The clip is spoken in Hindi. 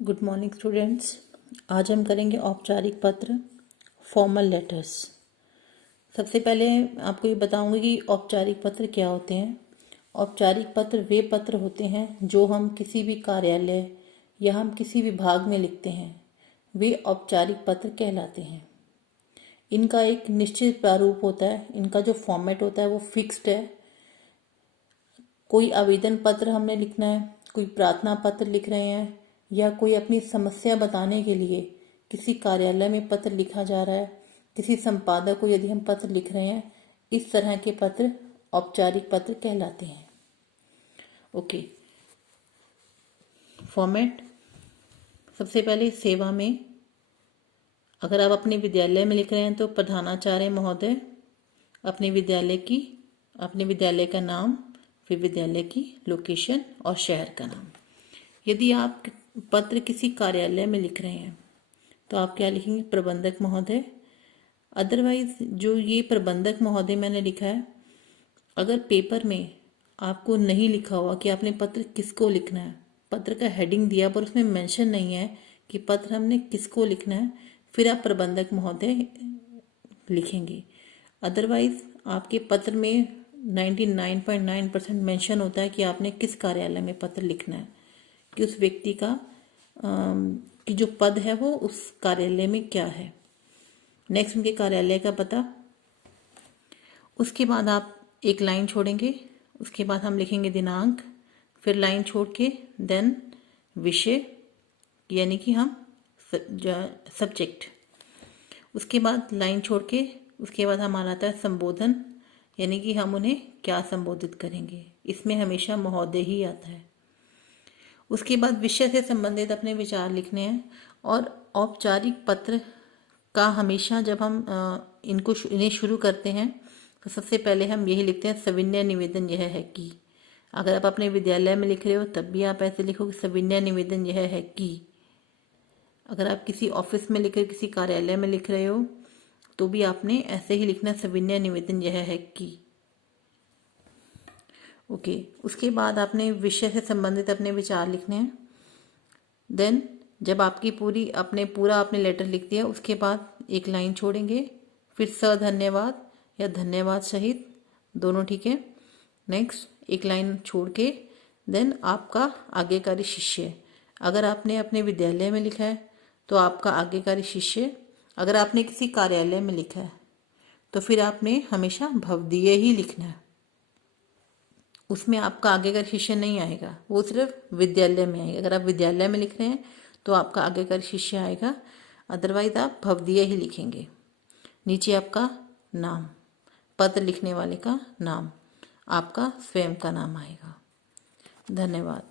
Good morning students. आज हम करेंगे औपचारिक पत्र, फॉर्मल लेटर्स। सबसे पहले आपको ये बताऊंगी कि औपचारिक पत्र क्या होते हैं। औपचारिक पत्र वे पत्र होते हैं जो हम किसी भी कार्यालय या हम किसी विभाग में लिखते हैं, वे औपचारिक पत्र कहलाते हैं। इनका एक निश्चित प्रारूप होता है, इनका जो फॉर्मेट होता है वो फिक्स्ड है। कोई आवेदन पत्र हमने लिखना है, कोई प्रार्थना पत्र लिख रहे हैं, या कोई अपनी समस्या बताने के लिए किसी कार्यालय में पत्र लिखा जा रहा है, किसी संपादक को यदि हम पत्र लिख रहे हैं, इस तरह के पत्र औपचारिक पत्र कहलाते हैं। Okay, format. सबसे पहले सेवा में, अगर आप अपने विद्यालय में लिख रहे हैं तो प्रधानाचार्य महोदय, अपने विद्यालय का नाम, फिर विद्यालय की लोकेशन और शहर का नाम। यदि आप पत्र किसी कार्यालय में लिख रहे हैं तो आप क्या लिखेंगे? प्रबंधक महोदय। अदरवाइज जो ये प्रबंधक महोदय मैंने लिखा है, अगर पेपर में आपको नहीं लिखा हुआ कि आपने पत्र किसको लिखना है, पत्र का हेडिंग दिया पर उसमें मेंशन नहीं है कि पत्र हमने किसको लिखना है, फिर आप प्रबंधक महोदय लिखेंगे। अदरवाइज आपके पत्र में 99.9% मेंशन होता है कि आपने किस कार्यालय में पत्र लिखना है, कि उस व्यक्ति का कि जो पद है वो उस कार्यालय में क्या है। नेक्स्ट उनके कार्यालय का पता। उसके बाद आप एक लाइन छोड़ेंगे, उसके बाद हम लिखेंगे दिनांक, फिर लाइन छोड़ के देन विषय, यानी कि हम सब्जेक्ट। उसके बाद लाइन छोड़ के उसके बाद हमारा आता है संबोधन, यानी कि हम उन्हें क्या संबोधित करेंगे। इसमें हमेशा महोदय ही आता है। उसके बाद विषय से संबंधित अपने विचार लिखने हैं। और औपचारिक पत्र का हमेशा जब हम इन्हें शुरू करते हैं तो सबसे पहले हम यही लिखते हैं, सविनय निवेदन यह है कि। अगर आप अपने विद्यालय में लिख रहे हो तब भी आप ऐसे लिखो, सविनय निवेदन यह है कि। अगर आप किसी ऑफिस में लिख रहे हो, किसी कार्यालय में लिख रहे हो, तो भी आपने ऐसे ही लिखना, सविनय निवेदन यह है कि। ओके, उसके बाद आपने विषय से संबंधित अपने विचार लिखने हैं। देन जब आपकी पूरा आपने लेटर लिख दिया, उसके बाद एक लाइन छोड़ेंगे, फिर धन्यवाद या धन्यवाद सहित, दोनों ठीक है। नेक्स्ट एक लाइन छोड़ के देन आपका आज्ञाकारी शिष्य। अगर आपने अपने विद्यालय में लिखा है तो आपका आज्ञाकारी शिष्य। अगर आपने किसी कार्यालय में लिखा है तो फिर आपने हमेशा भवदीय ही लिखना है, उसमें आपका आज्ञाकारी शिष्य नहीं आएगा, वो सिर्फ विद्यालय में आएगा। अगर आप विद्यालय में लिख रहे हैं तो आपका आज्ञाकारी शिष्य आएगा, अदरवाइज आप भवदीय ही लिखेंगे। नीचे आपका नाम, पत्र लिखने वाले का नाम, आपका स्वयं का नाम आएगा। धन्यवाद।